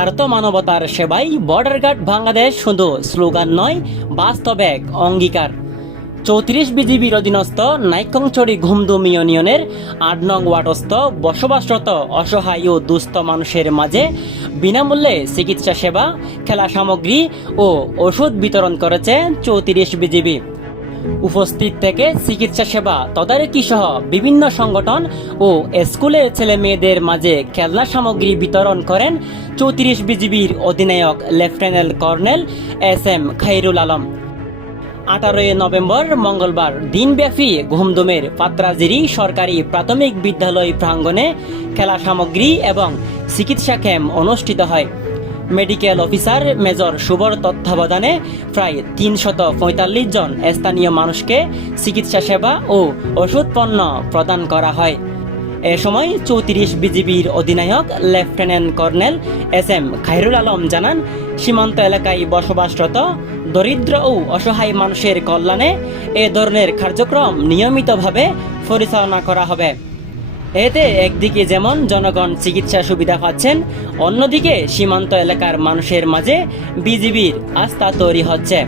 আর্ত মানবতার সেবাই border guard Bangladesh শুধু স্লোগান নয় বাস্তব এক অঙ্গীকার। চৌত্রিশ বিজিবির অধীনস্থ নাইকংচড়ি ঘুমদুম ইউনিয়নের আট নং ওয়ার্ডস্থ বসবাসরত অসহায় ও দুস্থ মানুষের মাঝে বিনামূল্যে চিকিৎসা সেবা, খেলা সামগ্রী ও ওষুধ বিতরণ করেছে চৌত্রিশ বিজিবি। উপস্থিত থেকে চিকিৎসা সেবা, তদারকি সহ বিভিন্ন সংগঠন ও স্কুলের ছেলে মেয়েদের মাঝে খেলনা সামগ্রী বিতরণ করেন চৌত্রিশ বিজিবির অধিনায়ক lieutenant colonel S M Khairul Alam. আঠারোই নভেম্বর মঙ্গলবার দিনব্যাপী ঘুমদুমের পাত্রাজিরি সরকারি প্রাথমিক বিদ্যালয় প্রাঙ্গণে খেলা সামগ্রী এবং চিকিৎসা ক্যাম্প অনুষ্ঠিত হয়। মেডিকেল অফিসার মেজর শুভর তত্ত্বাবধানে প্রায় তিনশত পঁয়তাল্লিশ জন স্থানীয় মানুষকে চিকিৎসা সেবা ও ওষুধ পণ্য প্রদান করা হয়। এ সময় চৌত্রিশ বিজিবির অধিনায়ক lieutenant colonel S M Khairul Alam জানান, সীমান্ত এলাকায় বসবাসরত দরিদ্র ও অসহায় মানুষের কল্যাণে এ ধরনের কার্যক্রম নিয়মিতভাবে পরিচালনা করা হবে। এতে একদিকে যেমন জনগণ চিকিৎসা সুবিধা পাচ্ছেন, অন্যদিকে সীমান্ত এলাকার মানুষের মাঝে বিজিবির আস্থা তৈরি হচ্ছে।